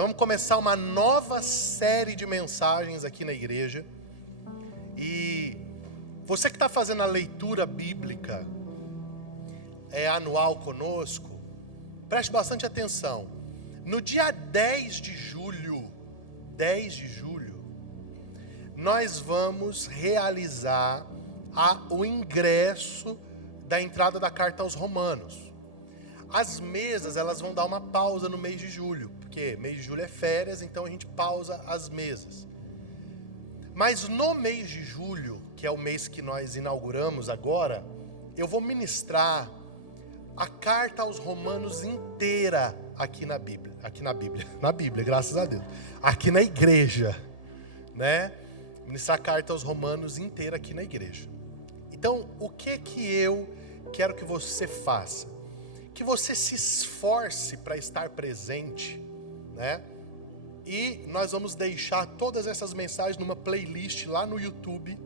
Nós vamos começar uma nova série de mensagens aqui na igreja. E você que está fazendo a leitura bíblica anual conosco, preste bastante atenção. No dia 10 de julho, nós vamos realizar o ingresso da entrada da carta aos Romanos. As mesas, elas vão dar uma pausa no mês de julho, porque mês de julho é férias, então a gente pausa as mesas. Mas no mês de julho, que é o mês que nós inauguramos agora, eu vou ministrar a carta aos Romanos inteira aqui na Bíblia, graças a Deus, aqui na igreja, né? Ministrar a carta aos Romanos inteira aqui na igreja. Então, o que eu quero que você faça? Que você se esforce para estar presente, né? E nós vamos deixar todas essas mensagens numa playlist lá no YouTube,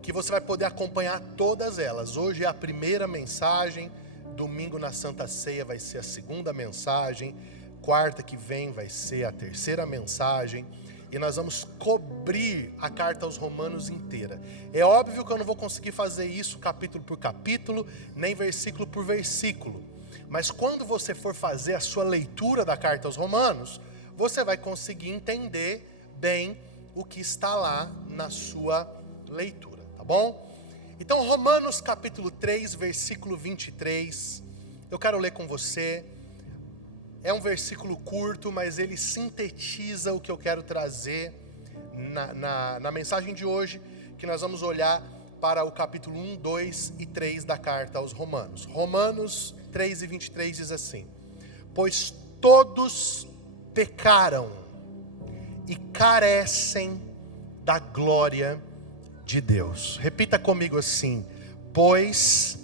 que você vai poder acompanhar todas elas. Hoje é a primeira mensagem, domingo na Santa Ceia vai ser a segunda mensagem, quarta que vem vai ser a terceira mensagem, e nós vamos cobrir a carta aos Romanos inteira. É óbvio que eu não vou conseguir fazer isso capítulo por capítulo, nem versículo por versículo. Mas quando você for fazer a sua leitura da carta aos Romanos, você vai conseguir entender bem o que está lá na sua leitura, tá bom? Então, Romanos capítulo 3, versículo 23, eu quero ler com você. É um versículo curto, mas ele sintetiza o que eu quero trazer na mensagem de hoje, que nós vamos olhar para o capítulo 1, 2 e 3 da carta aos Romanos. Romanos 3 e 23 diz assim: pois todos pecaram e carecem da glória de Deus. Repita comigo assim: pois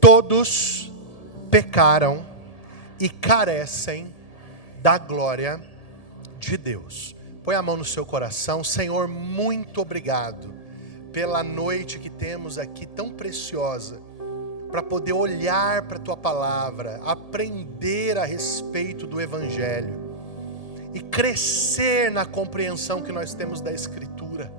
todos pecaram e carecem da glória de Deus. Põe a mão no seu coração. Senhor, muito obrigado pela noite que temos aqui tão preciosa, para poder olhar para a Tua Palavra, aprender a respeito do Evangelho e crescer na compreensão que nós temos da Escritura,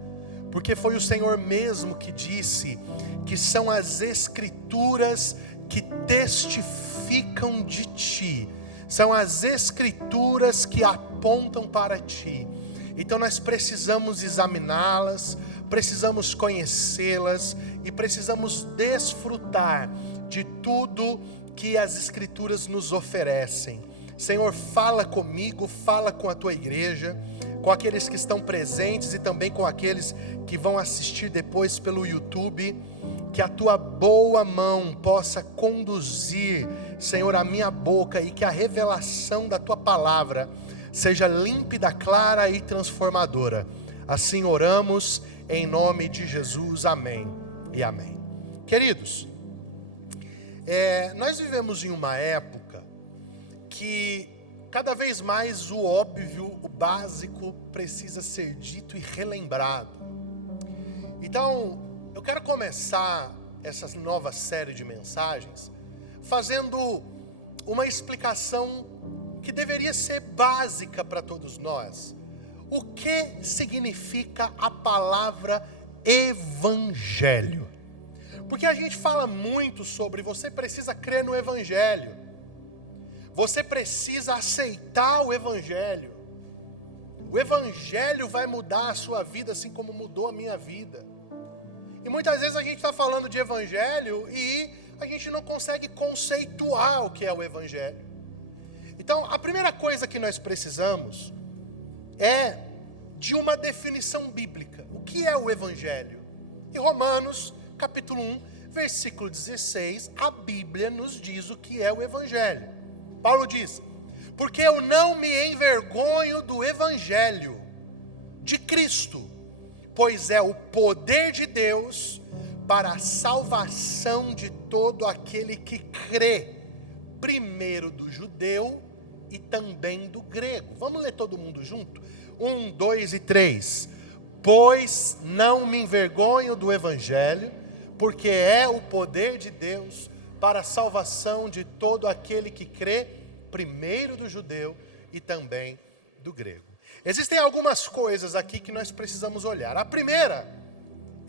porque foi o Senhor mesmo que disse que são as Escrituras que testificam de Ti, são as Escrituras que apontam para Ti. Então nós precisamos examiná-las, precisamos conhecê-las e precisamos desfrutar de tudo que as Escrituras nos oferecem. Senhor, fala comigo, fala com a Tua igreja, com aqueles que estão presentes e também com aqueles que vão assistir depois pelo YouTube. Que a Tua boa mão possa conduzir, Senhor, a minha boca, e que a revelação da Tua palavra seja límpida, clara e transformadora. Assim oramos em nome de Jesus, amém e amém. Queridos, nós vivemos em uma época que cada vez mais o óbvio, o básico precisa ser dito e relembrado. Então, eu quero começar essa nova série de mensagens fazendo uma explicação que deveria ser básica para todos nós. O que significa a palavra Evangelho? Porque a gente fala muito sobre você precisa crer no Evangelho, você precisa aceitar o Evangelho. O Evangelho vai mudar a sua vida assim como mudou a minha vida. E muitas vezes a gente está falando de Evangelho e a gente não consegue conceituar o que é o Evangelho. Então, a primeira coisa que nós precisamos é de uma definição bíblica. O que é o Evangelho? Em Romanos, capítulo 1, versículo 16, a Bíblia nos diz o que é o Evangelho. Paulo diz: porque eu não me envergonho do Evangelho de Cristo, pois é o poder de Deus para a salvação de todo aquele que crê, primeiro do judeu e também do grego. Vamos ler todo mundo junto? 1, 2 e 3. Pois não me envergonho do Evangelho, porque é o poder de Deus para a salvação de todo aquele que crê, primeiro do judeu e também do grego. Existem algumas coisas aqui que nós precisamos olhar. A primeira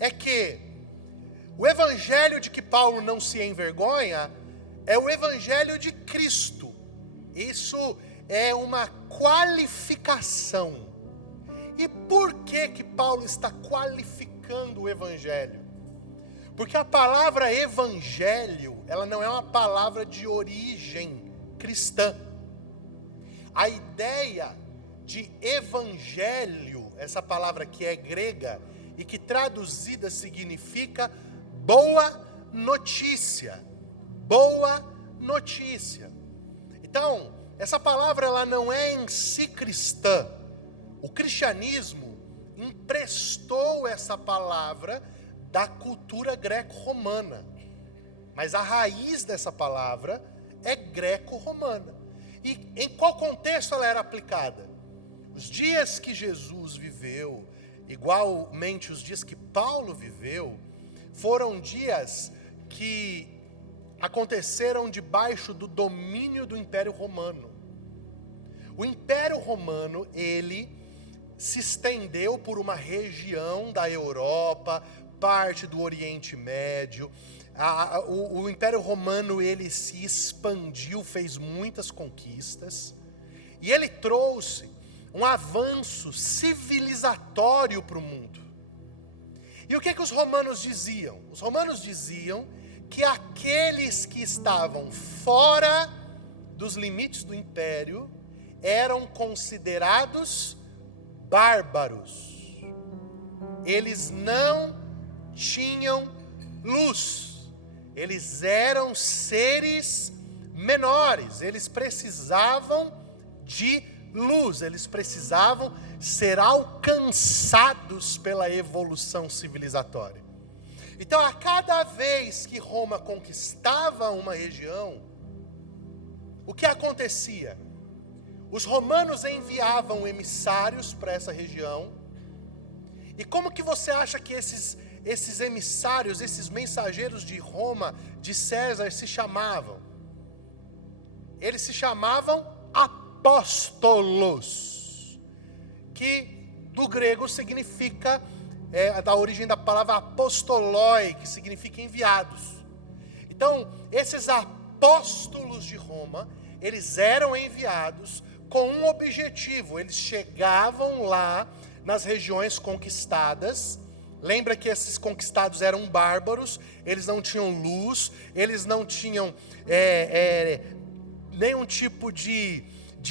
é que o evangelho de que Paulo não se envergonha é o evangelho de Cristo. Isso é uma qualificação. E por que Paulo está qualificando o evangelho? Porque a palavra evangelho, ela não é uma palavra de origem cristã. A ideia de evangelho, essa palavra que é grega e que traduzida significa boa notícia. Boa notícia. Então, essa palavra ela não é em si cristã. O cristianismo emprestou essa palavra da cultura greco-romana. Mas a raiz dessa palavra é greco-romana. E em qual contexto ela era aplicada? Os dias que Jesus viveu, igualmente os dias que Paulo viveu, foram dias que aconteceram debaixo do domínio do Império Romano. O Império Romano, ele se estendeu por uma região da Europa, parte do Oriente Médio. O Império Romano, ele se expandiu, fez muitas conquistas, e ele trouxe um avanço civilizatório para o mundo. E o que os romanos diziam? Os romanos diziam que aqueles que estavam fora dos limites do império eram considerados bárbaros. Eles não tinham luz. Eles eram seres menores. Eles precisavam de luz. Eles precisavam ser alcançados pela evolução civilizatória. Então, a cada vez que Roma conquistava uma região, o que acontecia? Os romanos enviavam emissários para essa região. E como que você acha que esses emissários, esses mensageiros de Roma, de César, se chamavam? Eles se chamavam apóstolos, que do grego significa, da origem da palavra apostoloi, que significa enviados. Então, esses apóstolos de Roma, eles eram enviados com um objetivo. Eles chegavam lá nas regiões conquistadas. Lembra que esses conquistados eram bárbaros, eles não tinham luz, eles não tinham nenhum tipo de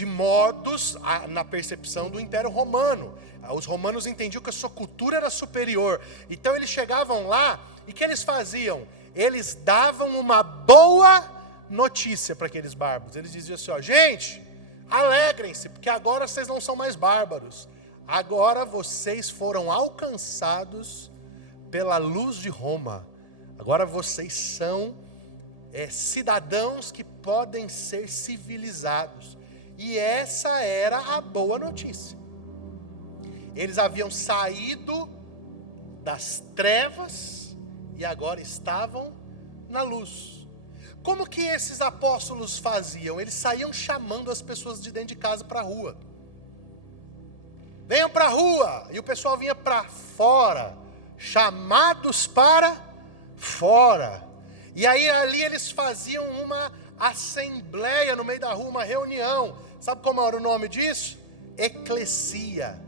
modos na percepção do Império Romano. Os romanos entendiam que a sua cultura era superior. Então eles chegavam lá e o que eles faziam? Eles davam uma boa notícia para aqueles bárbaros. Eles diziam assim, gente, alegrem-se, porque agora vocês não são mais bárbaros. Agora vocês foram alcançados pela luz de Roma. Agora vocês são cidadãos que podem ser civilizados. E essa era a boa notícia. Eles haviam saído das trevas e agora estavam na luz. Como que esses apóstolos faziam? Eles saíam chamando as pessoas de dentro de casa para a rua. Venham para a rua. E o pessoal vinha para fora, chamados para fora. E aí ali eles faziam uma assembleia no meio da rua, uma reunião. Sabe como era o nome disso? Eclesia.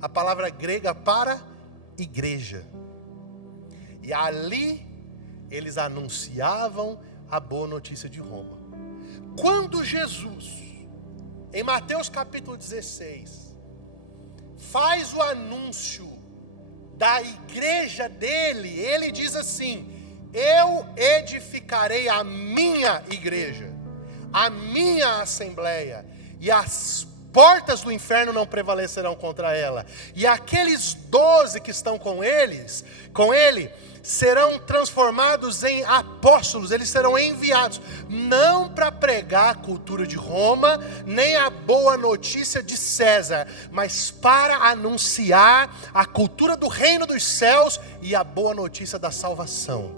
A palavra grega para igreja. E ali eles anunciavam a boa notícia de Roma. Quando Jesus, em Mateus capítulo 16, faz o anúncio da igreja dele, ele diz assim: eu edificarei a minha igreja, a minha assembleia, e as portas do inferno não prevalecerão contra ela. E aqueles 12 que estão com ele, serão transformados em apóstolos. Eles serão enviados, não para pregar a cultura de Roma, nem a boa notícia de César, mas para anunciar a cultura do reino dos céus e a boa notícia da salvação.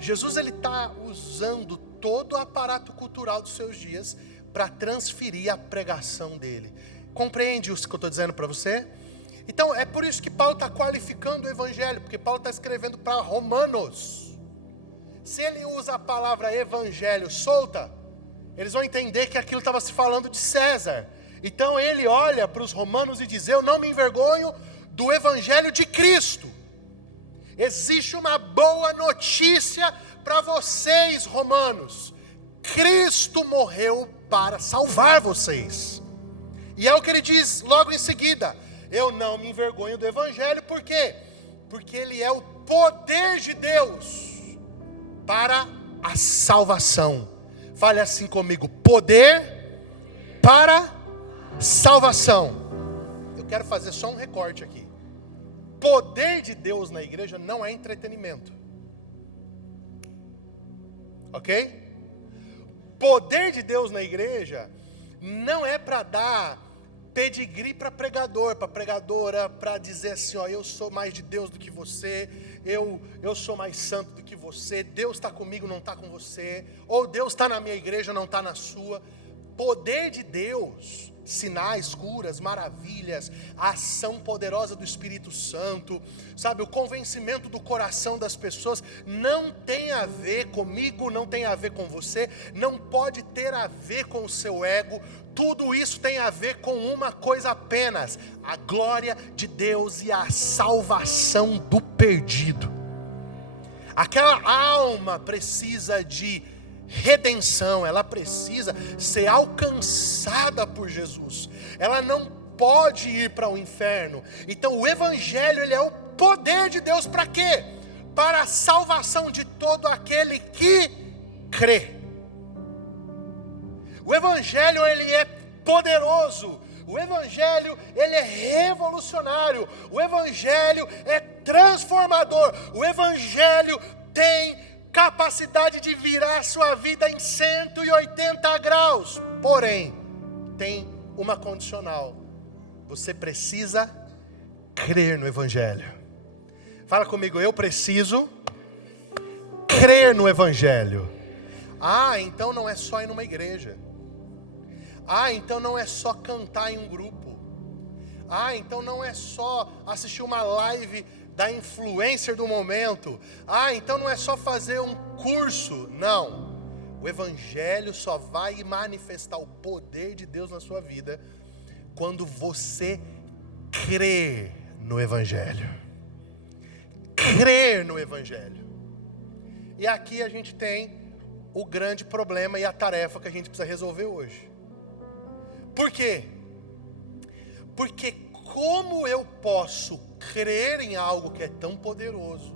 Jesus, ele está usando todo o aparato cultural dos seus dias para transferir a pregação dele. Compreende o que eu estou dizendo para você? Então é por isso que Paulo está qualificando o evangelho, porque Paulo está escrevendo para romanos. Se ele usa a palavra evangelho solta, eles vão entender que aquilo estava se falando de César. Então ele olha para os romanos e diz: eu não me envergonho do evangelho de Cristo. Existe uma boa notícia para vocês, romanos. Cristo morreu para salvar vocês. E é o que ele diz logo em seguida: eu não me envergonho do evangelho. Por quê? Porque ele é o poder de Deus para a salvação. Fale assim comigo: poder para salvação. Eu quero fazer só um recorte aqui. Poder de Deus na igreja não é entretenimento. Ok? Poder de Deus na igreja não é para dar pedigree para pregador, para pregadora, para dizer assim: ó, eu sou mais de Deus do que você, eu sou mais santo do que você, Deus está comigo, não está com você, ou Deus está na minha igreja, não está na sua. Poder de Deus, sinais, curas, maravilhas, a ação poderosa do Espírito Santo, sabe, o convencimento do coração das pessoas, não tem a ver comigo, não tem a ver com você, não pode ter a ver com o seu ego. Tudo isso tem a ver com uma coisa apenas: a glória de Deus e a salvação do perdido. Aquela alma precisa de redenção, ela precisa ser alcançada por Jesus, ela não pode ir para o inferno. Então o evangelho, ele é o poder de Deus para quê? Para a salvação de todo aquele que crê. O evangelho, ele é poderoso. O evangelho, ele é revolucionário. O evangelho é transformador. O evangelho tem capacidade de virar a sua vida em 180 graus. Porém, tem uma condicional: você precisa crer no evangelho. Fala comigo: eu preciso crer no evangelho. Ah, então não é só ir numa igreja. Ah, então não é só cantar em um grupo. Ah, então não é só assistir uma live da influencer do momento. Ah, então não é só fazer um curso. Não. O evangelho só vai manifestar o poder de Deus na sua vida quando você crer no evangelho. Crer no evangelho. E aqui a gente tem o grande problema e a tarefa que a gente precisa resolver hoje. Por quê? Porque como eu posso crer em algo que é tão poderoso,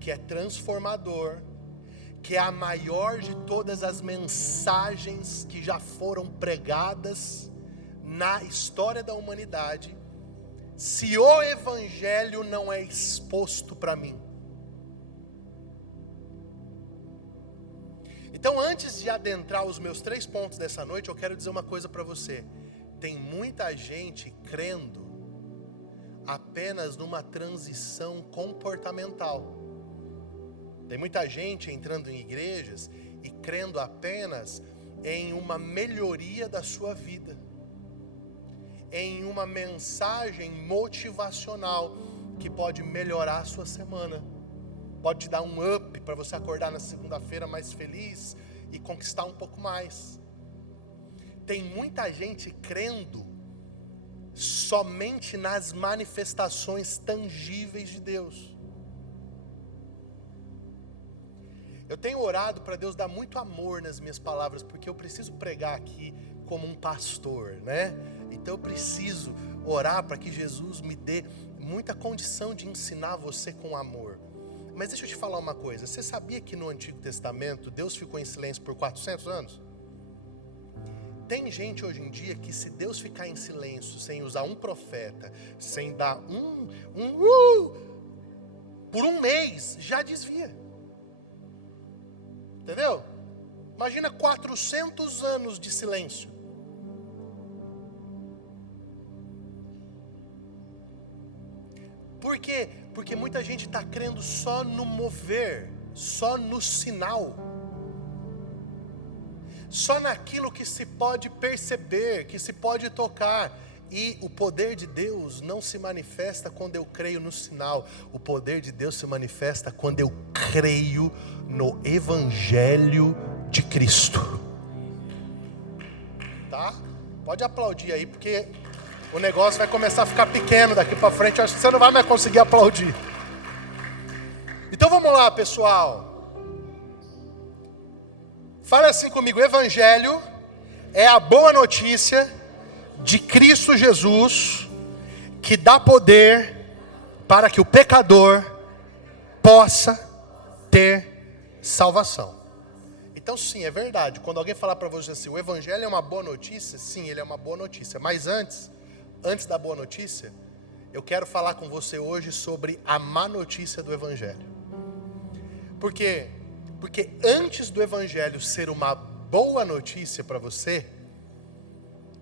que é transformador, que é a maior de todas as mensagens que já foram pregadas na história da humanidade, se o evangelho não é exposto para mim? Então, antes de adentrar os meus 3 pontos dessa noite, eu quero dizer uma coisa para você. Tem muita gente crendo apenas numa transição comportamental. Tem muita gente entrando em igrejas e crendo apenas em uma melhoria da sua vida, em uma mensagem motivacional que pode melhorar a sua semana, pode te dar um up para você acordar na segunda-feira mais feliz e conquistar um pouco mais. Tem muita gente crendo somente nas manifestações tangíveis de Deus. Eu tenho orado para Deus dar muito amor nas minhas palavras, porque eu preciso pregar aqui como um pastor, né? Então eu preciso orar para que Jesus me dê muita condição de ensinar você com amor. Mas deixa eu te falar uma coisa. Você sabia que no Antigo Testamento Deus ficou em silêncio por 400 anos? Tem gente hoje em dia que, se Deus ficar em silêncio, sem usar um profeta, sem dar por um mês, já desvia. Entendeu? Imagina 400 anos de silêncio. Por quê? Porque muita gente está crendo só no mover, só no sinal. só naquilo que se pode perceber, que se pode tocar. E o poder de Deus não se manifesta quando eu creio no sinal. O poder de Deus se manifesta quando eu creio no Evangelho de Cristo. Tá? Pode aplaudir aí, porque o negócio vai começar a ficar pequeno daqui para frente. Eu acho que você não vai mais conseguir aplaudir. Então vamos lá, pessoal. Fala assim comigo: o Evangelho é a boa notícia de Cristo Jesus, que dá poder para que o pecador possa ter salvação. Então sim, é verdade. Quando alguém falar para você assim, o Evangelho é uma boa notícia, sim, ele é uma boa notícia. Mas antes da boa notícia, eu quero falar com você hoje sobre a má notícia do Evangelho. Por quê? Porque antes do Evangelho ser uma boa notícia para você,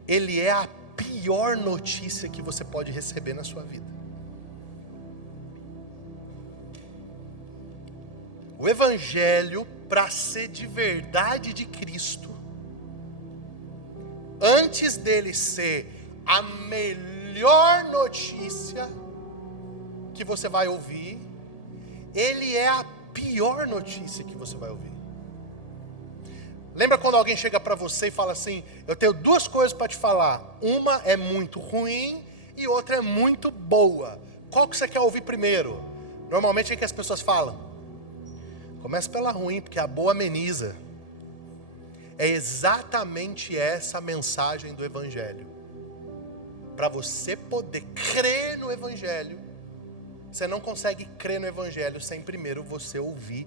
ele é a pior notícia que você pode receber na sua vida. O Evangelho, para ser de verdade de Cristo, antes dele ser a melhor notícia que você vai ouvir, ele é a pior notícia que você vai ouvir. Lembra quando alguém chega para você e fala assim: eu tenho duas coisas para te falar, uma é muito ruim e outra é muito boa, qual que você quer ouvir primeiro? Normalmente é que as pessoas falam: começa pela ruim, porque a boa ameniza. É exatamente essa a mensagem do Evangelho. Para você poder crer no Evangelho, você não consegue crer no Evangelho sem primeiro você ouvir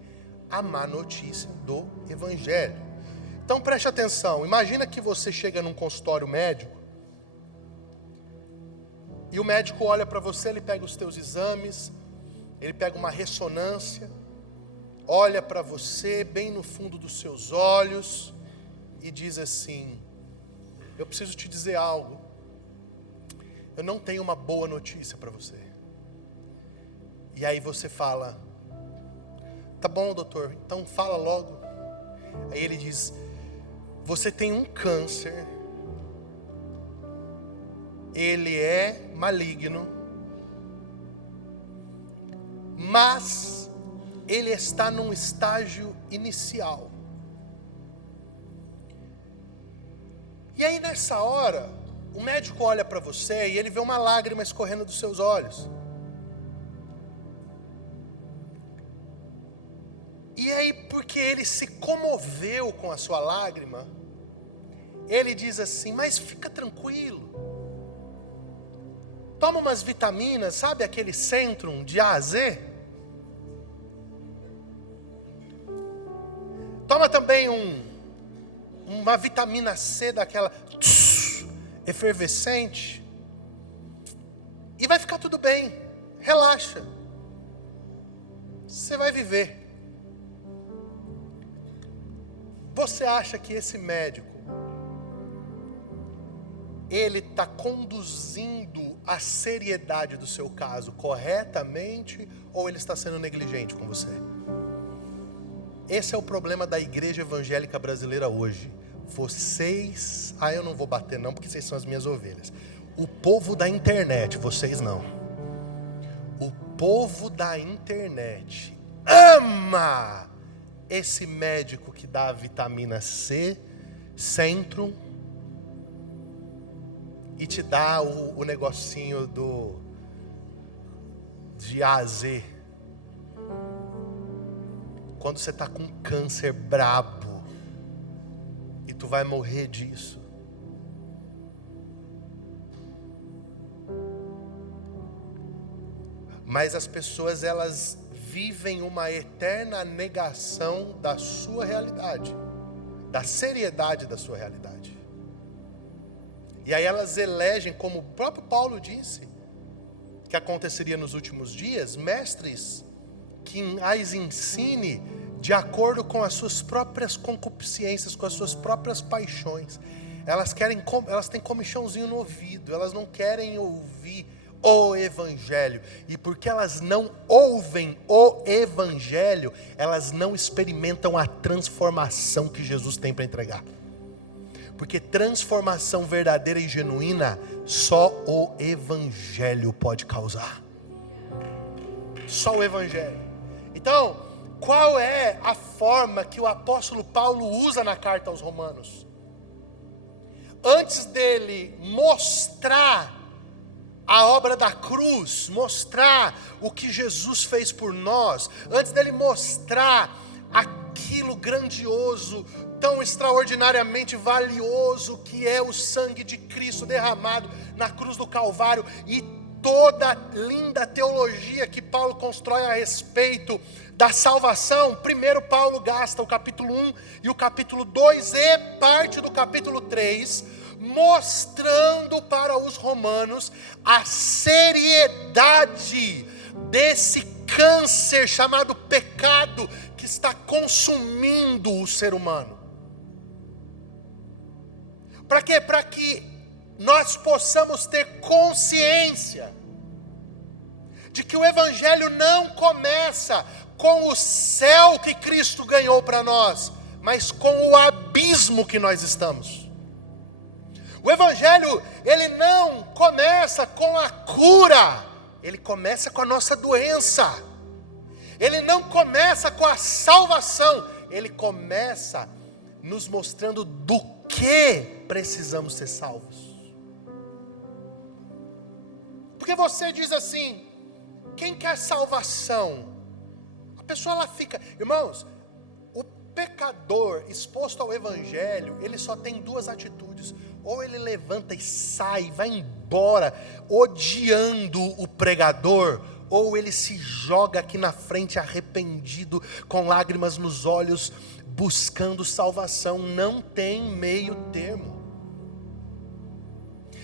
a má notícia do Evangelho. Então preste atenção, imagina que você chega num consultório médico, e o médico olha para você, ele pega os teus exames, ele pega uma ressonância, olha para você bem no fundo dos seus olhos e diz assim: eu preciso te dizer algo, eu não tenho uma boa notícia para você. E aí você fala: tá bom, doutor, então fala logo. Aí ele diz: você tem um câncer, ele é maligno, mas ele está num estágio inicial. E aí nessa hora, o médico olha para você e ele vê uma lágrima escorrendo dos seus olhos. E aí, porque ele se comoveu com a sua lágrima, ele diz assim: mas fica tranquilo, toma umas vitaminas, sabe aquele Centrum de A a Z? Toma também uma vitamina C daquela efervescente, e vai ficar tudo bem, relaxa, você vai viver. Você acha que esse médico, ele está conduzindo a seriedade do seu caso corretamente, ou ele está sendo negligente com você? Esse é o problema da igreja evangélica brasileira hoje. Vocês, eu não vou bater não, porque vocês são as minhas ovelhas. O povo da internet, vocês não. O povo da internet ama esse médico que dá a vitamina C, Centrum, e te dá o negocinho de A a Z. Quando você está com câncer brabo, e tu vai morrer disso. Mas as pessoas, elas vivem uma eterna negação da sua realidade, da seriedade da sua realidade. E aí elas elegem, como o próprio Paulo disse, que aconteceria nos últimos dias, mestres que as ensine de acordo com as suas próprias concupiscências, com as suas próprias paixões. Elas têm comichãozinho no ouvido, elas não querem ouvir o Evangelho, e porque elas não ouvem o Evangelho, elas não experimentam a transformação que Jesus tem para entregar. Porque transformação verdadeira e genuína só o Evangelho pode causar. Só o Evangelho. Então, qual é a forma que o apóstolo Paulo usa na carta aos Romanos? Antes dele mostrar a obra da cruz, mostrar o que Jesus fez por nós, antes dele mostrar aquilo grandioso, tão extraordinariamente valioso que é o sangue de Cristo derramado na cruz do Calvário, e toda a linda teologia que Paulo constrói a respeito da salvação, primeiro Paulo gasta o capítulo 1 e o capítulo 2 e parte do capítulo 3, mostrando para os romanos a seriedade desse câncer chamado pecado que está consumindo o ser humano. Para quê? Para que nós possamos ter consciência de que o Evangelho não começa com o céu que Cristo ganhou para nós, mas com o abismo que nós estamos. O Evangelho, ele não começa com a cura, ele começa com a nossa doença. Ele não começa com a salvação, ele começa nos mostrando do que precisamos ser salvos. Porque você diz assim, quem quer salvação? A pessoa ela fica, irmãos, o pecador exposto ao Evangelho, ele só tem duas atitudes: ou ele levanta e sai, vai embora, odiando o pregador, ou ele se joga aqui na frente arrependido, com lágrimas nos olhos, buscando salvação. Não tem meio termo.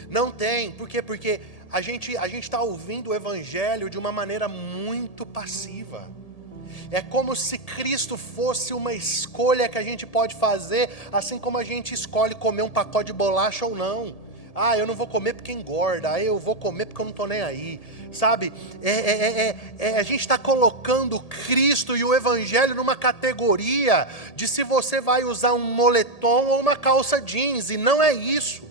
Não tem, por quê? Porque a gente está ouvindo o Evangelho de uma maneira muito passiva. É como se Cristo fosse uma escolha que a gente pode fazer, assim como a gente escolhe comer um pacote de bolacha ou não. Ah, eu não vou comer porque engorda, ah, eu vou comer porque eu não estou nem aí, sabe? A gente está colocando Cristo e o Evangelho numa categoria de se você vai usar um moletom ou uma calça jeans, e não é isso.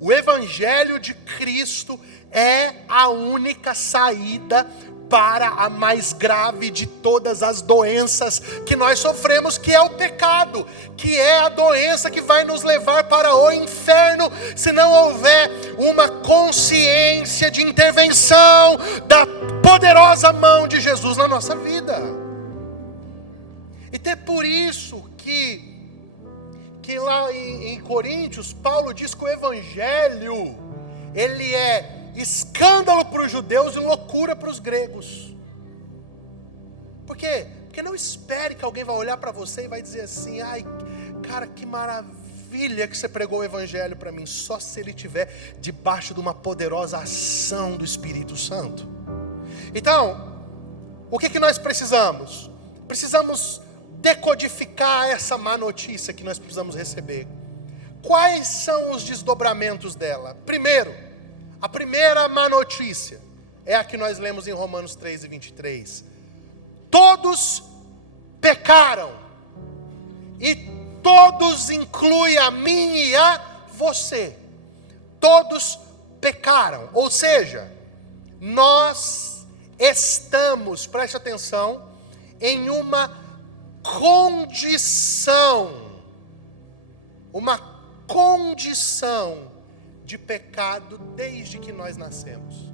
O Evangelho de Cristo é a única saída para a mais grave de todas as doenças que nós sofremos, que é o pecado, que é a doença que vai nos levar para o inferno, se não houver uma consciência de intervenção da poderosa mão de Jesus na nossa vida. E é por isso que lá em Coríntios, Paulo diz que o Evangelho, ele é escândalo para os judeus e loucura para os gregos. Por quê? Porque não espere que alguém vai olhar para você e vai dizer assim: ai, cara, que maravilha que você pregou o Evangelho para mim. Só se ele estiver debaixo de uma poderosa ação do Espírito Santo. Então, o que nós precisamos? Precisamos decodificar essa má notícia que nós precisamos receber. Quais são os desdobramentos dela? Primeiro, a primeira má notícia é a que nós lemos em Romanos 3:23. Todos pecaram, e todos inclui a mim e a você. Todos pecaram, ou seja, nós estamos, preste atenção, em uma condição de pecado desde que nós nascemos.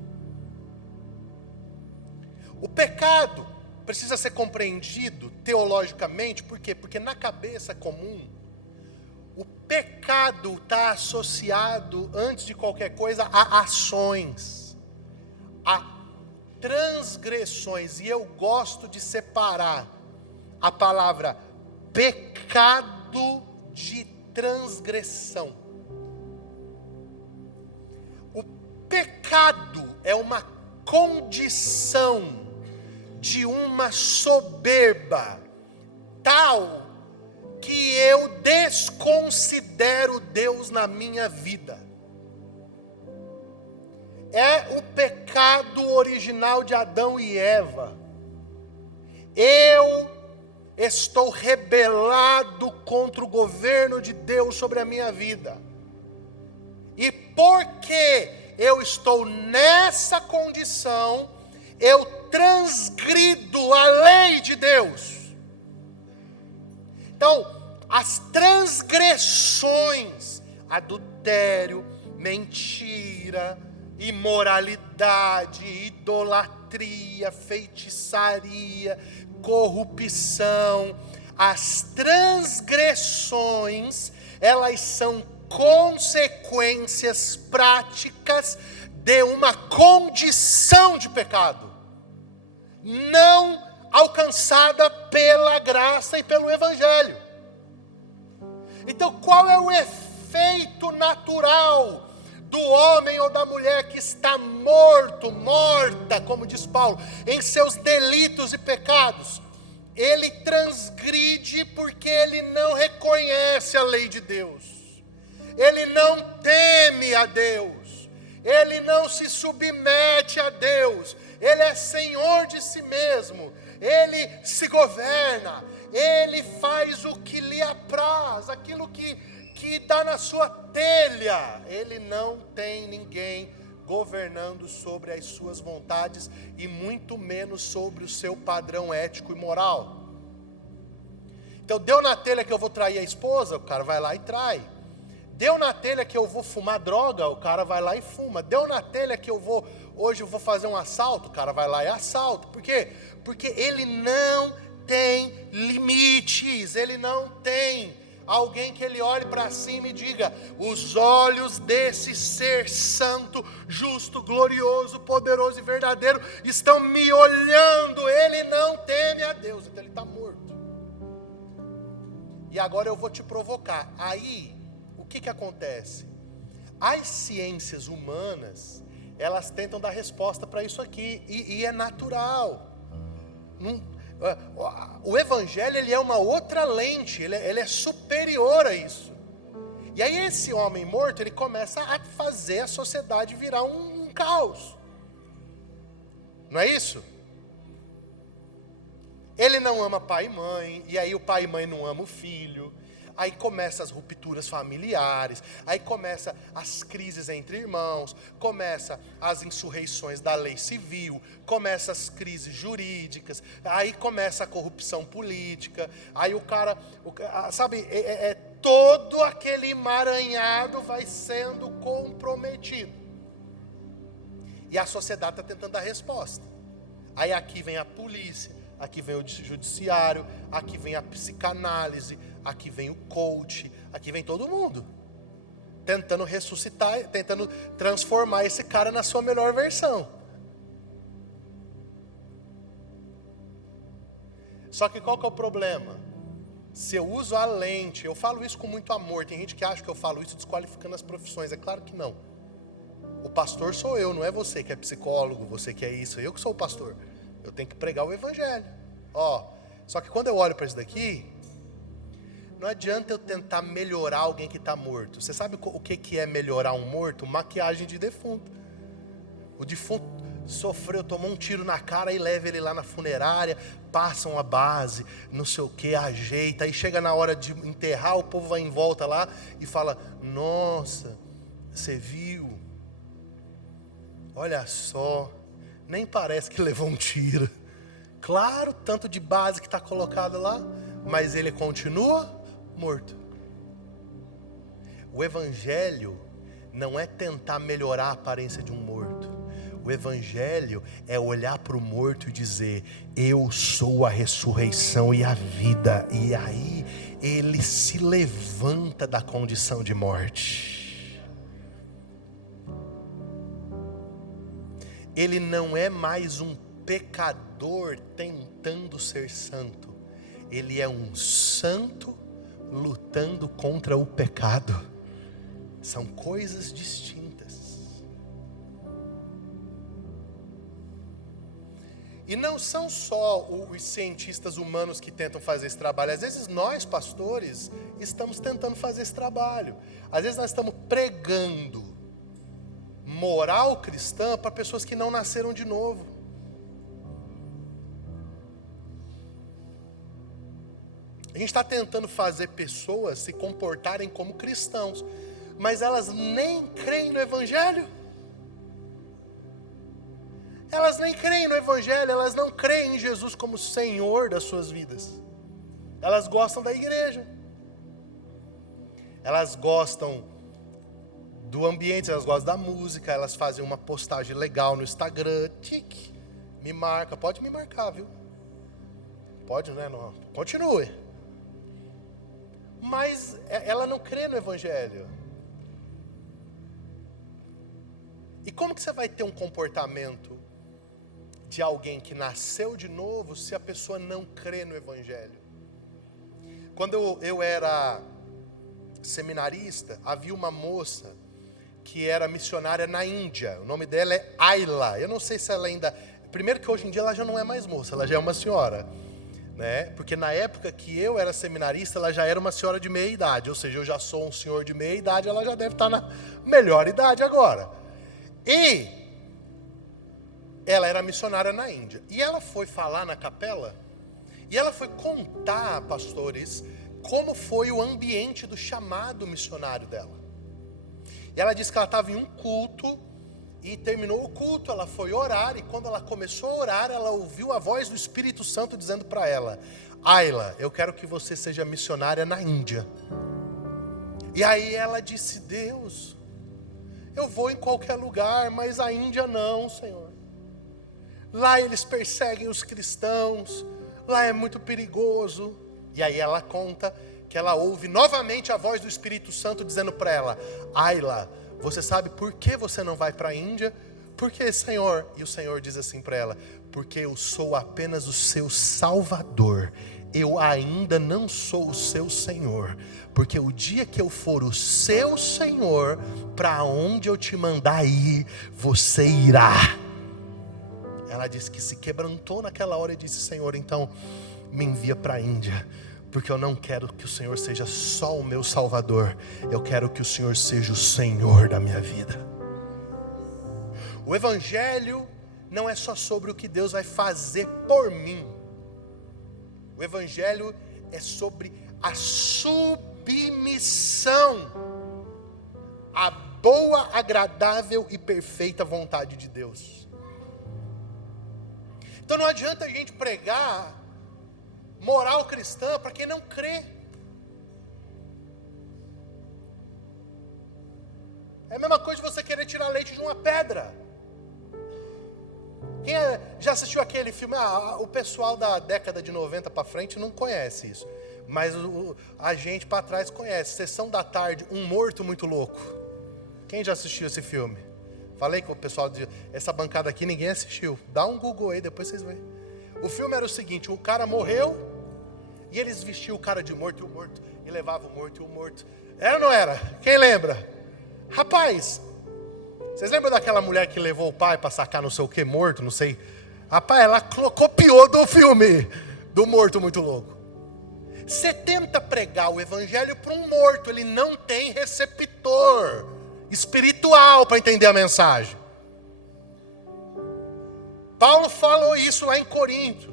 O pecado precisa ser compreendido teologicamente, por quê? Porque na cabeça comum, o pecado está associado, antes de qualquer coisa, a ações, a transgressões, e eu gosto de separar a palavra pecado de transgressão. O pecado é uma condição de uma soberba tal que eu desconsidero Deus na minha vida. É o pecado original de Adão e Eva. estou rebelado contra o governo de Deus sobre a minha vida. E porque eu estou nessa condição, eu transgrido a lei de Deus. Então, as transgressões, adultério, mentira, imoralidade, idolatria, feitiçaria, corrupção, as transgressões, elas são consequências práticas de uma condição de pecado, não alcançada pela graça e pelo Evangelho. Então, qual é o efeito natural do homem ou da mulher que está morto, morta, como diz Paulo, em seus delitos e pecados? Ele transgride porque ele não reconhece a lei de Deus, ele não teme a Deus, ele não se submete a Deus, ele é senhor de si mesmo, ele se governa, ele faz o que lhe apraz, aquilo que dá na sua telha. Ele não tem ninguém governando sobre as suas vontades e muito menos sobre o seu padrão ético e moral. Então, deu na telha que eu vou trair a esposa, o cara vai lá e trai. Deu na telha que eu vou fumar droga, o cara vai lá e fuma. Deu na telha que hoje eu vou fazer um assalto, o cara vai lá e assalta. Por quê? Porque ele não tem limites, ele não tem alguém que ele olhe para cima e diga: os olhos desse ser santo, justo, glorioso, poderoso e verdadeiro estão me olhando. Ele não teme a Deus, então ele está morto. E agora eu vou te provocar. Aí, o que acontece? As ciências humanas, elas tentam dar resposta para isso aqui, e é natural. O Evangelho, ele é uma outra lente, ele é superior a isso. E aí esse homem morto, ele começa a fazer a sociedade virar um caos. Não é isso? Ele não ama pai e mãe, e aí o pai e mãe não amam o filho. Aí começam as rupturas familiares, aí começam as crises entre irmãos, começam as insurreições da lei civil, começam as crises jurídicas, aí começa a corrupção política, aí o cara sabe, todo aquele emaranhado vai sendo comprometido. E a sociedade está tentando dar resposta. Aí aqui vem a polícia, aqui vem o judiciário, aqui vem a psicanálise, aqui vem o coach, aqui vem todo mundo tentando ressuscitar, tentando transformar esse cara na sua melhor versão. Só que qual que é o problema? Se eu uso a lente, eu falo isso com muito amor, tem gente que acha que eu falo isso desqualificando as profissões, é claro que não. O pastor sou eu, não é você que é psicólogo, você que é isso, eu que sou o pastor. Eu tenho que pregar o Evangelho. Só que quando eu olho para isso daqui, não adianta eu tentar melhorar alguém que está morto. Você sabe o que é melhorar um morto? Maquiagem de defunto. O defunto sofreu, tomou um tiro na cara, e leva ele lá na funerária, passa uma base, não sei o que, ajeita, aí chega na hora de enterrar, o povo vai em volta lá e fala: nossa, você viu? Olha só, nem parece que levou um tiro. Claro, tanto de base que está colocado lá, mas ele continua morto. O Evangelho não é tentar melhorar a aparência de um morto. O Evangelho é olhar para o morto e dizer: eu sou a ressurreição e a vida. E aí ele se levanta da condição de morte. Ele não é mais um pecador tentando ser santo. Ele é um santo lutando contra o pecado. São coisas distintas. E não são só os cientistas humanos que tentam fazer esse trabalho. Às vezes nós, pastores, estamos tentando fazer esse trabalho. Às vezes nós estamos pregando moral cristã para pessoas que não nasceram de novo. A gente está tentando fazer pessoas se comportarem como cristãos, mas elas nem creem no Evangelho. Elas nem creem no Evangelho, elas não creem em Jesus como Senhor das suas vidas. Elas gostam da igreja. Elas gostam do ambiente, elas gostam da música, elas fazem uma postagem legal no Instagram, tique, me marca, pode me marcar, viu? Pode, né? Não, continue. Mas ela não crê no Evangelho. E como que você vai ter um comportamento de alguém que nasceu de novo se a pessoa não crê no Evangelho? Quando eu era seminarista, havia uma moça que era missionária na Índia. O nome dela é Ayla. Eu não sei se ela ainda... Primeiro que hoje em dia ela já não é mais moça, ela já é uma senhora, né? Porque na época que eu era seminarista, ela já era uma senhora de meia idade. Ou seja, eu já sou um senhor de meia idade, ela já deve estar na melhor idade agora. E ela era missionária na Índia. E ela foi falar na capela, e ela foi contar, pastores, como foi o ambiente do chamado missionário dela. E ela disse que ela estava em um culto, e terminou o culto, ela foi orar, e quando ela começou a orar, ela ouviu a voz do Espírito Santo dizendo para ela: Ayla, eu quero que você seja missionária na Índia. E aí ela disse: Deus, eu vou em qualquer lugar, mas a Índia não, Senhor. Lá eles perseguem os cristãos, lá é muito perigoso. E aí ela conta que ela ouve novamente a voz do Espírito Santo dizendo para ela: Ayla, você sabe por que você não vai para a Índia? Por que, Senhor? E o Senhor diz assim para ela: porque eu sou apenas o seu Salvador, eu ainda não sou o seu Senhor. Porque o dia que eu for o seu Senhor, para onde eu te mandar ir, você irá. Ela disse que se quebrantou naquela hora e disse: Senhor, então me envia para a Índia, porque eu não quero que o Senhor seja só o meu Salvador, eu quero que o Senhor seja o Senhor da minha vida. O Evangelho não é só sobre o que Deus vai fazer por mim. O Evangelho é sobre a submissão à boa, agradável e perfeita vontade de Deus. Então não adianta a gente pregar moral cristã para quem não crê. É a mesma coisa de você querer tirar leite de uma pedra. Quem já assistiu aquele filme? O pessoal da década de 90 para frente não conhece isso, mas a gente para trás conhece. Sessão da Tarde, Um Morto Muito Louco. Quem já assistiu esse filme? Falei com o pessoal, essa bancada aqui ninguém assistiu. Dá um Google aí, depois vocês veem. O filme era o seguinte: o cara morreu, e eles vestiam o cara de morto e o morto, e levavam o morto e o morto. Era ou não era? Quem lembra? Rapaz, vocês lembram daquela mulher que levou o pai para sacar não sei o que morto, não sei? Rapaz, ela copiou do filme do Morto Muito Louco. Você tenta pregar o evangelho para um morto, ele não tem receptor espiritual para entender a mensagem. Paulo falou isso lá em Corinto.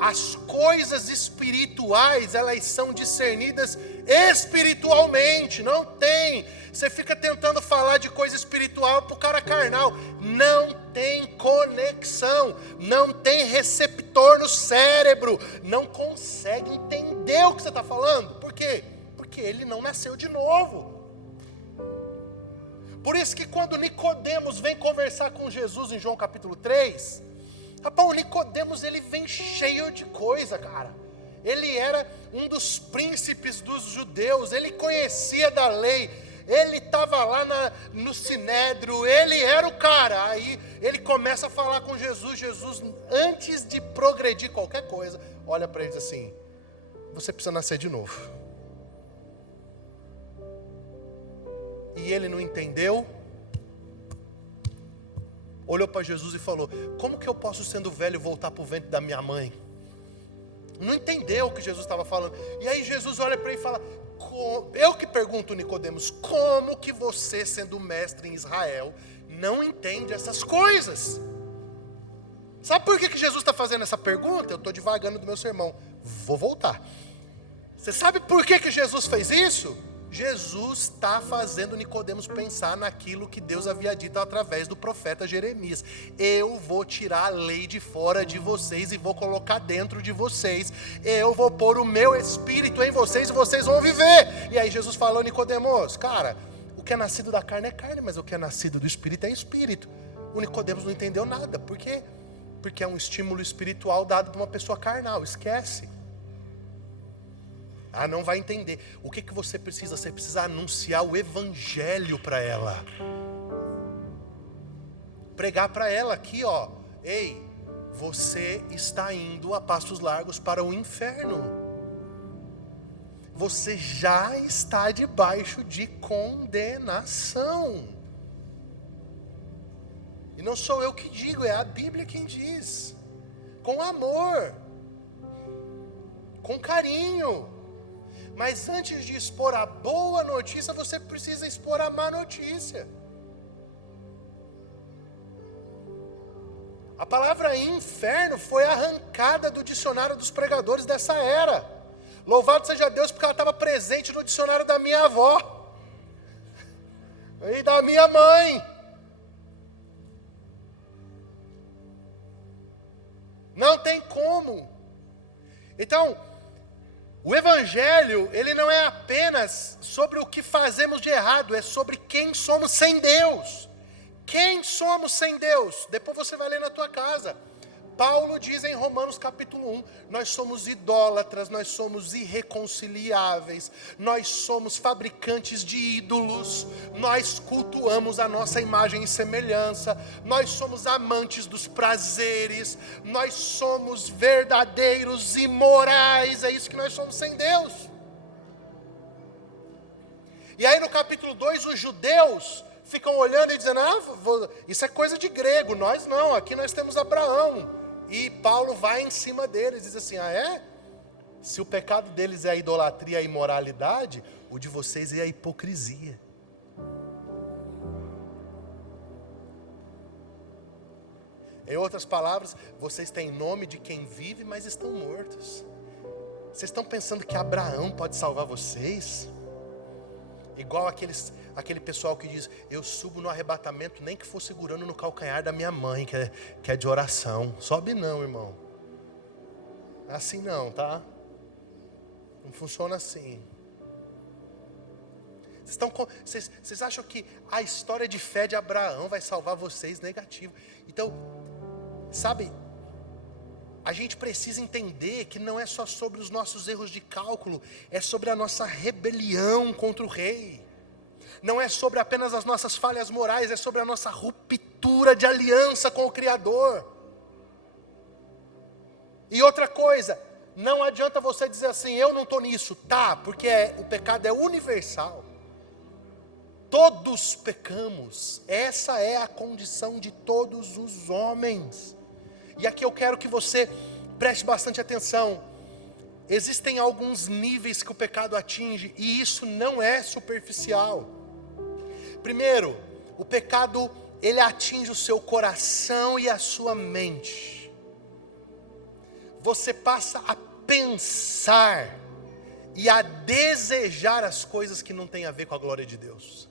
As coisas espirituais, elas são discernidas espiritualmente. Não tem. Você fica tentando falar de coisa espiritual para o cara carnal. Não tem conexão. Não tem receptor no cérebro. Não consegue entender o que você está falando. Por quê? Porque ele não nasceu de novo. Por isso que quando Nicodemos vem conversar com Jesus em João capítulo 3... Rapaz, o Nicodemos, ele vem cheio de coisa, cara. Ele era um dos príncipes dos judeus, ele conhecia da lei, ele estava lá no Sinédrio, ele era o cara. Aí ele começa a falar com Jesus. Jesus, antes de progredir qualquer coisa, olha para ele e diz assim: você precisa nascer de novo. E ele não entendeu. Olhou para Jesus e falou: como que eu posso, sendo velho, voltar para o ventre da minha mãe? Não entendeu o que Jesus estava falando. E aí Jesus olha para ele e fala: eu que pergunto, Nicodemos, como que você, sendo mestre em Israel, não entende essas coisas? Sabe por que Jesus está fazendo essa pergunta? Eu estou divagando do meu sermão. Vou voltar. Você sabe por que Jesus fez isso? Jesus está fazendo Nicodemos pensar naquilo que Deus havia dito através do profeta Jeremias. Eu vou tirar a lei de fora de vocês e vou colocar dentro de vocês. Eu vou pôr o meu espírito em vocês e vocês vão viver. E aí Jesus falou, Nicodemos, cara, o que é nascido da carne é carne, mas o que é nascido do espírito é espírito. O Nicodemos não entendeu nada. Por quê? Porque é um estímulo espiritual dado para uma pessoa carnal. Esquece. Ah, não vai entender. O que você precisa? Você precisa anunciar o evangelho para ela. Pregar para ela aqui, ó. Ei, você está indo a passos largos para o inferno. Você já está debaixo de condenação. E não sou eu que digo, é a Bíblia quem diz. Com amor. Com carinho. Mas antes de expor a boa notícia, você precisa expor a má notícia. A palavra inferno foi arrancada do dicionário dos pregadores dessa era. Louvado seja Deus, porque ela estava presente no dicionário da minha avó e da minha mãe. Não tem como. Então, o evangelho, ele não é apenas sobre o que fazemos de errado, é sobre quem somos sem Deus. Quem somos sem Deus? Depois você vai ler na tua casa. Paulo diz em Romanos capítulo 1, nós somos idólatras, nós somos irreconciliáveis, nós somos fabricantes de ídolos, nós cultuamos a nossa imagem e semelhança, nós somos amantes dos prazeres, nós somos verdadeiros imorais, é isso que nós somos sem Deus. E aí no capítulo 2 os judeus ficam olhando e dizendo, isso é coisa de grego, nós não, aqui nós temos Abraão. E Paulo vai em cima deles e diz assim, se o pecado deles é a idolatria e a imoralidade, o de vocês é a hipocrisia. Em outras palavras, vocês têm nome de quem vive, mas estão mortos. Vocês estão pensando que Abraão pode salvar vocês? Igual aquele pessoal que diz, eu subo no arrebatamento nem que for segurando no calcanhar da minha mãe, que é de oração. Sobe não, irmão. Assim não, tá? Não funciona assim. Vocês acham que a história de fé de Abraão vai salvar vocês? Negativo. Então, sabe, a gente precisa entender que não é só sobre os nossos erros de cálculo, é sobre a nossa rebelião contra o rei. Não é sobre apenas as nossas falhas morais, é sobre a nossa ruptura de aliança com o Criador. E outra coisa, não adianta você dizer assim, eu não estou nisso, tá, porque o pecado é universal. Todos pecamos, essa é a condição de todos os homens. E aqui eu quero que você preste bastante atenção. Existem alguns níveis que o pecado atinge, e isso não é superficial. Primeiro, o pecado, ele atinge o seu coração e a sua mente. Você passa a pensar e a desejar as coisas que não têm a ver com a glória de Deus.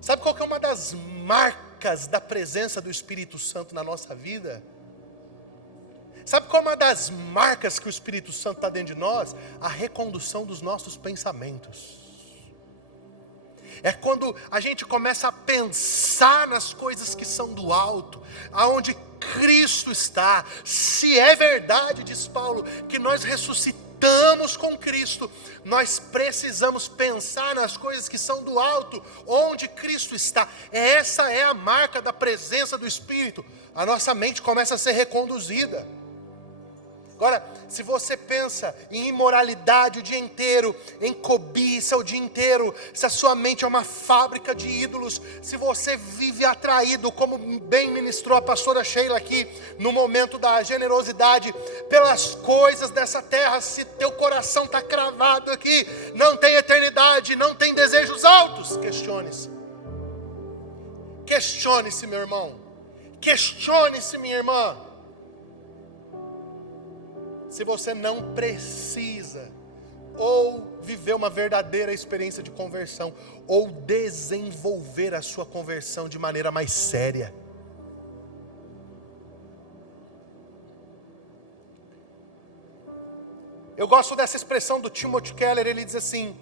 Sabe qual que é uma das marcas da presença do Espírito Santo na nossa vida? Sabe qual é uma das marcas que o Espírito Santo está dentro de nós? A recondução dos nossos pensamentos. É quando a gente começa a pensar nas coisas que são do alto, aonde Cristo está. Se é verdade, diz Paulo, que nós ressuscitamos com Cristo, nós precisamos pensar nas coisas que são do alto, onde Cristo está. Essa é a marca da presença do Espírito. A nossa mente começa a ser reconduzida. Agora, se você pensa em imoralidade o dia inteiro, em cobiça o dia inteiro, se a sua mente é uma fábrica de ídolos, se você vive atraído, como bem ministrou a pastora Sheila aqui, no momento da generosidade, pelas coisas dessa terra, se teu coração está cravado aqui, não tem eternidade, não tem desejos altos, questione-se. Questione-se, meu irmão. Questione-se, minha irmã. se você não precisa ou viver uma verdadeira experiência de conversão, ou desenvolver a sua conversão de maneira mais séria. Eu gosto dessa expressão do Timothy Keller, ele diz assim: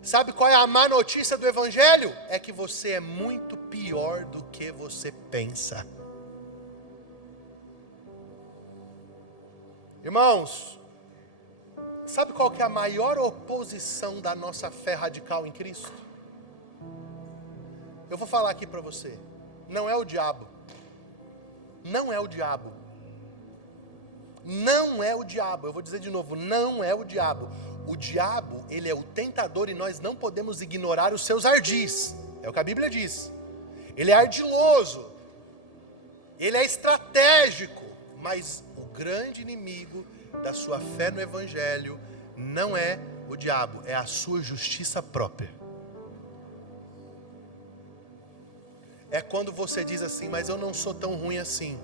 sabe qual é a má notícia do Evangelho? É que você é muito pior do que você pensa. Irmãos, sabe qual que é a maior oposição da nossa fé radical em Cristo? Eu vou falar aqui para você. Não é o diabo. Não é o diabo. Não é o diabo. Eu vou dizer de novo, não é o diabo. O diabo, ele é o tentador e nós não podemos ignorar os seus ardis. É o que a Bíblia diz. Ele é ardiloso. Ele é estratégico. Mas o grande inimigo da sua fé no Evangelho não é o diabo, é a sua justiça própria. É quando você diz assim: mas eu não sou tão ruim assim.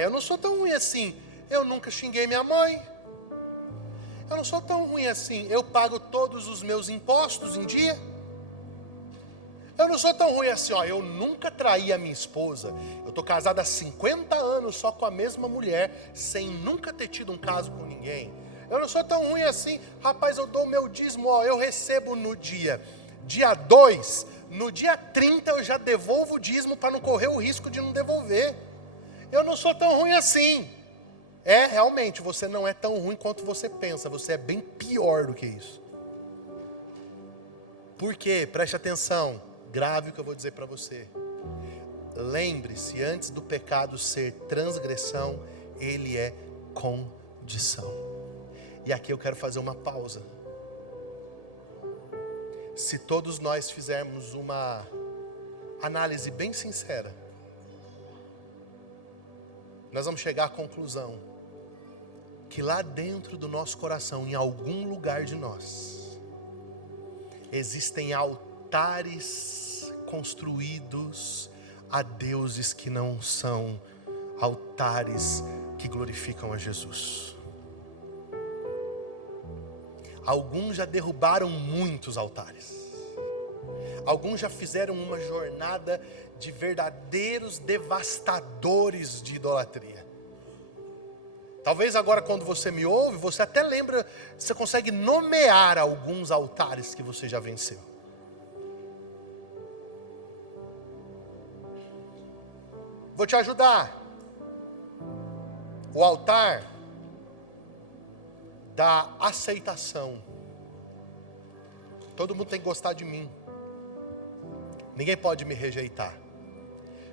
Eu não sou tão ruim assim. Eu nunca xinguei minha mãe. Eu não sou tão ruim assim. Eu pago todos os meus impostos em dia. Eu não sou tão ruim assim, eu nunca traí a minha esposa. Eu estou casado há 50 anos só com a mesma mulher, sem nunca ter tido um caso com ninguém. Eu não sou tão ruim assim, rapaz, eu dou o meu dízimo, eu recebo no dia 2, no dia 30 eu já devolvo o dízimo para não correr o risco de não devolver. Eu não sou tão ruim assim. Realmente, você não é tão ruim quanto você pensa, você é bem pior do que isso. Por quê? Preste atenção. Grave o que eu vou dizer para você. Lembre-se, antes do pecado ser transgressão, ele é condição. E aqui eu quero fazer uma pausa. Se todos nós fizermos uma análise bem sincera, nós vamos chegar à conclusão que lá dentro do nosso coração, em algum lugar de nós, existem altares construídos a deuses que não são altares que glorificam a Jesus. Alguns já derrubaram muitos altares. Alguns já fizeram uma jornada de verdadeiros devastadores de idolatria. Talvez agora, quando você me ouve, você até lembra, você consegue nomear alguns altares que você já venceu. Vou te ajudar. O altar da aceitação. Todo mundo tem que gostar de mim. Ninguém pode me rejeitar.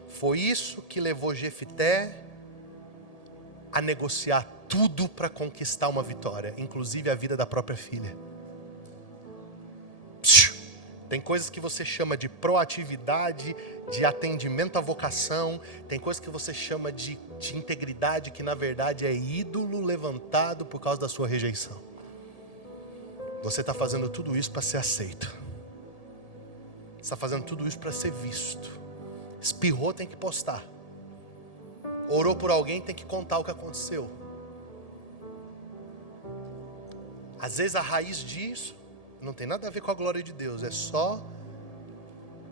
Foi isso que levou Jefté a negociar tudo para conquistar uma vitória, inclusive a vida da própria filha. Tem coisas que você chama de proatividade, de atendimento à vocação. Tem coisas que você chama de integridade, que na verdade é ídolo levantado por causa da sua rejeição. Você está fazendo tudo isso para ser aceito. Você está fazendo tudo isso para ser visto. Espirrou, tem que postar. Orou por alguém, tem que contar o que aconteceu. Às vezes a raiz disso não tem nada a ver com a glória de Deus. É só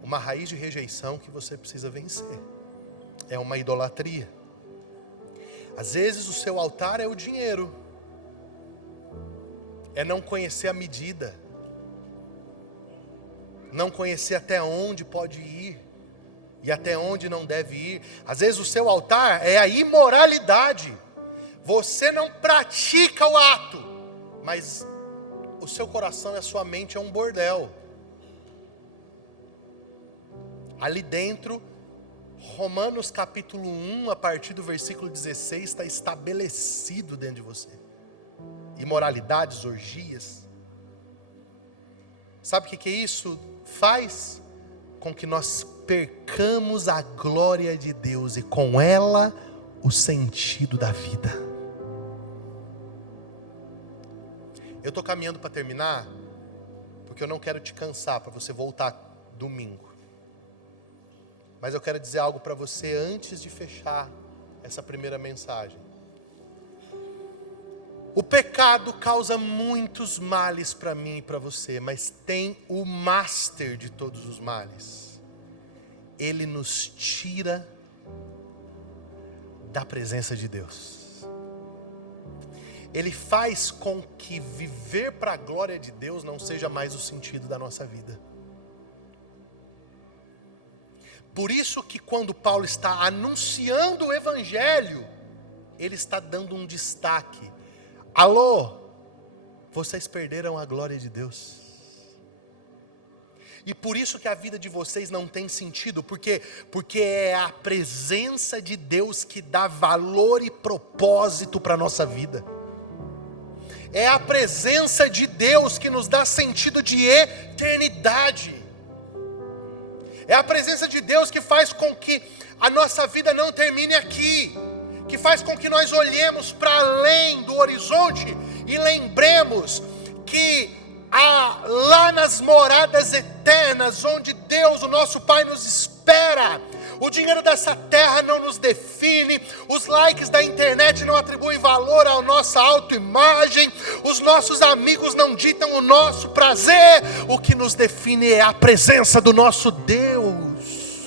uma raiz de rejeição que você precisa vencer. É uma idolatria. Às vezes o seu altar é o dinheiro. É não conhecer a medida. Não conhecer até onde pode ir e até onde não deve ir. Às vezes o seu altar é a imoralidade. Você não pratica o ato, mas o seu coração e a sua mente é um bordel. Ali dentro, Romanos capítulo 1, a partir do versículo 16, está estabelecido dentro de você. Imoralidades, orgias. Sabe o que isso faz? Com que nós percamos a glória de Deus e com ela o sentido da vida. Eu estou caminhando para terminar, porque eu não quero te cansar, para você voltar domingo. Mas eu quero dizer algo para você antes de fechar essa primeira mensagem. O pecado causa muitos males para mim e para você, mas tem o master de todos os males. Ele nos tira da presença de Deus. Ele faz com que viver para a glória de Deus não seja mais o sentido da nossa vida. Por isso que quando Paulo está anunciando o Evangelho, ele está dando um destaque. Alô, vocês perderam a glória de Deus. E por isso que a vida de vocês não tem sentido, porque é a presença de Deus que dá valor e propósito para a nossa vida. É a presença de Deus que nos dá sentido de eternidade. É a presença de Deus que faz com que a nossa vida não termine aqui, que faz com que nós olhemos para além do horizonte e lembremos que lá nas moradas eternas, onde Deus, o nosso Pai, nos espera, o dinheiro dessa terra não nos define, os likes da internet não atribuem valor à nossa autoimagem, os nossos amigos não ditam o nosso prazer, o que nos define é a presença do nosso Deus.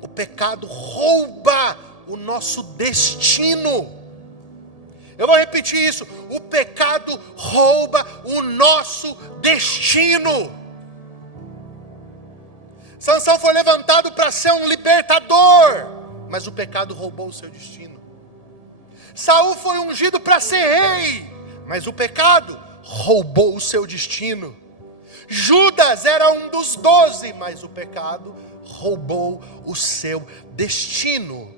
O pecado rouba o nosso destino. Eu vou repetir isso: o pecado rouba o nosso destino. Sansão foi levantado para ser um libertador, mas o pecado roubou o seu destino. Saul foi ungido para ser rei, mas o pecado roubou o seu destino. Judas era um dos 12, mas o pecado roubou o seu destino.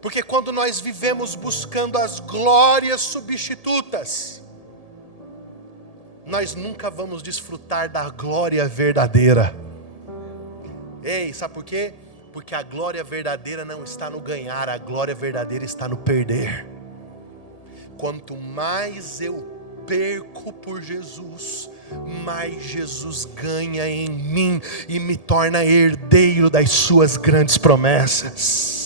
Porque quando nós vivemos buscando as glórias substitutas, nós nunca vamos desfrutar da glória verdadeira. Ei, sabe por quê? Porque a glória verdadeira não está no ganhar, a glória verdadeira está no perder. Quanto mais eu perco por Jesus, mais Jesus ganha em mim e me torna herdeiro das suas grandes promessas.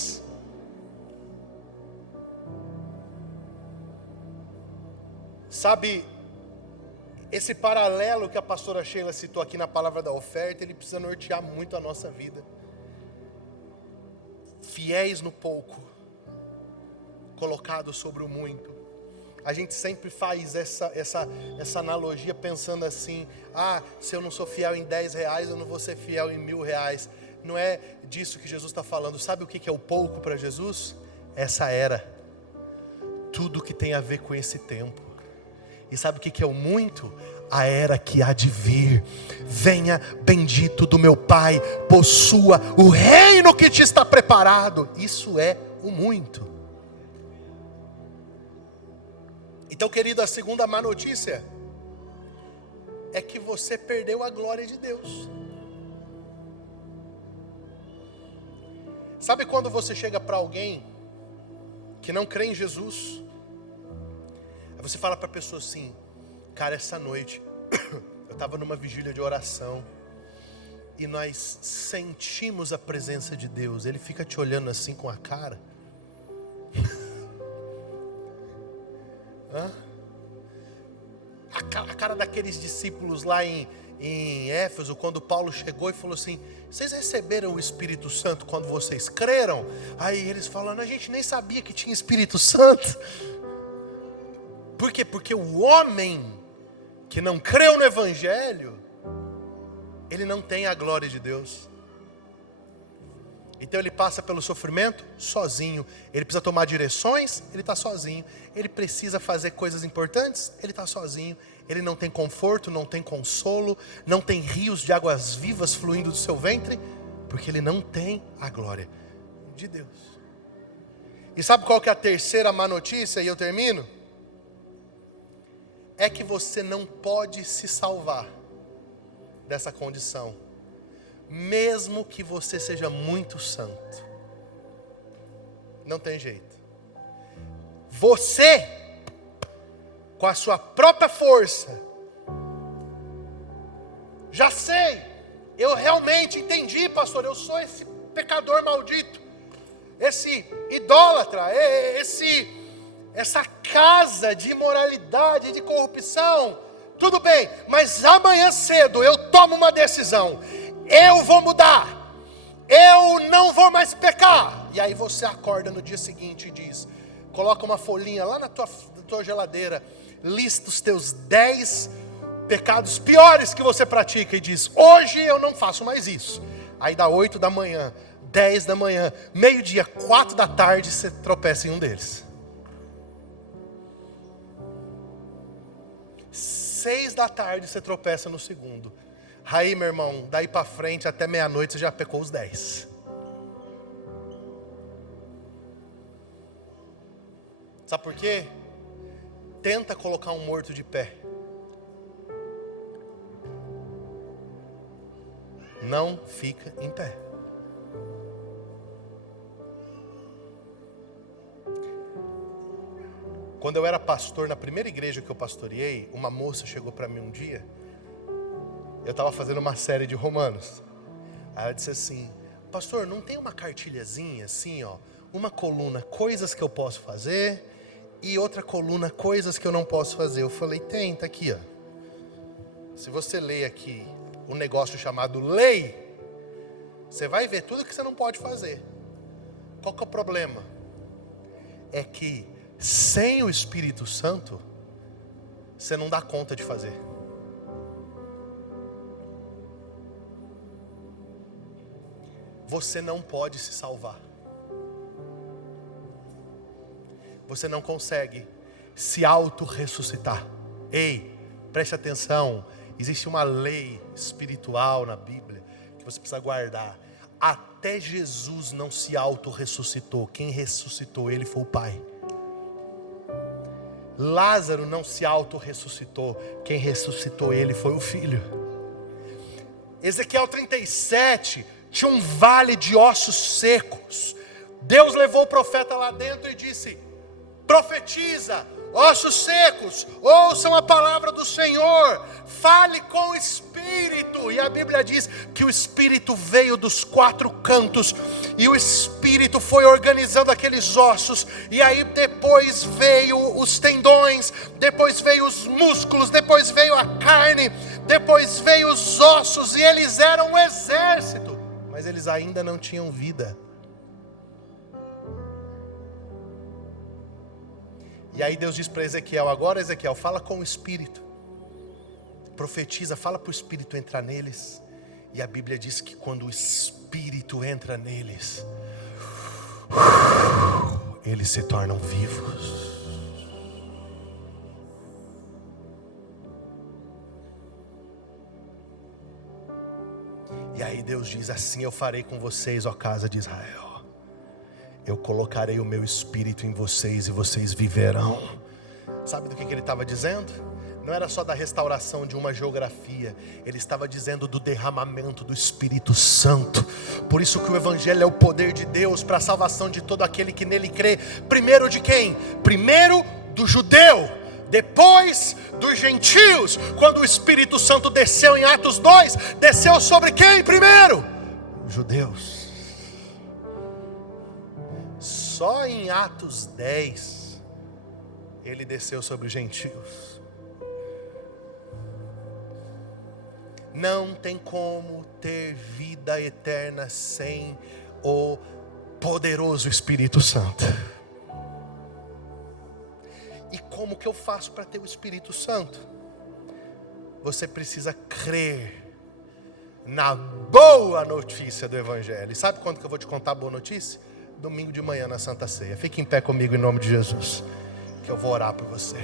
Sabe, esse paralelo que a pastora Sheila citou aqui na palavra da oferta, ele precisa nortear muito a nossa vida. Fiéis no pouco, colocados sobre o muito. A gente sempre faz essa analogia pensando assim: se eu não sou fiel em 10 reais, eu não vou ser fiel em 1.000 reais. Não é disso que Jesus está falando. Sabe o que é o pouco para Jesus? Essa era. Tudo que tem a ver com esse tempo. E sabe o que é o muito? A era que há de vir. Venha, bendito do meu Pai, possua o reino que te está preparado. Isso é o muito. Então, querido, a segunda má notícia é que você perdeu a glória de Deus. Sabe quando você chega para alguém que não crê em Jesus? Você fala para a pessoa assim: cara, essa noite eu estava numa vigília de oração e nós sentimos a presença de Deus. Ele fica te olhando assim com a cara. A cara daqueles discípulos lá em Éfeso, quando Paulo chegou e falou assim: vocês receberam o Espírito Santo quando vocês creram? Aí eles falando: a gente nem sabia que tinha Espírito Santo. Por quê? Porque o homem que não creu no Evangelho, ele não tem a glória de Deus. Então ele passa pelo sofrimento sozinho. Ele precisa tomar direções, ele está sozinho. Ele precisa fazer coisas importantes, ele está sozinho. Ele não tem conforto, não tem consolo, não tem rios de águas vivas fluindo do seu ventre, porque ele não tem a glória de Deus. E sabe qual que é a terceira má notícia, e eu termino? É que você não pode se salvar dessa condição, mesmo que você seja muito santo. Não tem jeito. Você, com a sua própria força, já sei, eu realmente entendi, pastor, eu sou esse pecador maldito. esse idólatra, essa casa de imoralidade, de corrupção. Tudo bem, mas amanhã cedo eu tomo uma decisão. Eu vou mudar. Eu não vou mais pecar. E aí você acorda no dia seguinte e diz, coloca uma folhinha lá na tua geladeira, lista os teus 10 pecados piores que você pratica e diz, hoje eu não faço mais isso. Aí dá 8 da manhã, 10 da manhã, meio-dia, 4 da tarde, você tropeça em um deles. 6 da tarde você tropeça no segundo. Aí, meu irmão, daí para frente até meia-noite você já pecou os 10. Sabe por quê? Tenta colocar um morto de pé. Não fica em pé. Quando eu era pastor, na primeira igreja que eu pastoreei, uma moça chegou para mim um dia. Eu estava fazendo uma série de Romanos. Aí ela disse assim, pastor, não tem uma cartilhazinha assim, ó, uma coluna, coisas que eu posso fazer, e outra coluna, coisas que eu não posso fazer. Eu falei, tem, tá aqui, ó. Se você ler aqui um negócio chamado lei, você vai ver tudo que você não pode fazer. Qual que é o problema? É que sem o Espírito Santo, você não dá conta de fazer. Você não pode se salvar. Você não consegue se auto-ressuscitar. Ei, preste atenção. Existe uma lei espiritual na Bíblia que você precisa guardar. Até Jesus não se auto-ressuscitou. Quem ressuscitou ele foi o Pai. Lázaro não se auto-ressuscitou. Quem ressuscitou ele foi o Filho. Ezequiel 37 tinha um vale de ossos secos. Deus levou o profeta lá dentro e disse, profetiza, ossos secos, ouçam a palavra do Senhor, fale com o Espírito. E a Bíblia diz que o Espírito veio dos 4 cantos, e o Espírito foi organizando aqueles ossos, e aí depois veio os tendões, depois veio os músculos, depois veio a carne, depois veio os ossos, e eles eram um exército, mas eles ainda não tinham vida. E aí Deus diz para Ezequiel, agora Ezequiel, fala com o Espírito. Profetiza, fala para o Espírito entrar neles. E a Bíblia diz que quando o Espírito entra neles, eles se tornam vivos. E aí Deus diz, assim eu farei com vocês, ó casa de Israel. Eu colocarei o meu Espírito em vocês e vocês viverão. Sabe do que ele estava dizendo? Não era só da restauração de uma geografia. Ele estava dizendo do derramamento do Espírito Santo. Por isso que o Evangelho é o poder de Deus para a salvação de todo aquele que nele crê. Primeiro de quem? Primeiro do judeu, depois dos gentios. Quando o Espírito Santo desceu em Atos 2, desceu sobre quem primeiro? Judeus. Só em Atos 10, ele desceu sobre os gentios. Não tem como ter vida eterna sem o poderoso Espírito Santo. E como que eu faço para ter o Espírito Santo? Você precisa crer na boa notícia do Evangelho. E sabe quando que eu vou te contar a boa notícia? Domingo de manhã na Santa Ceia. Fique em pé comigo em nome de Jesus, que eu vou orar por você.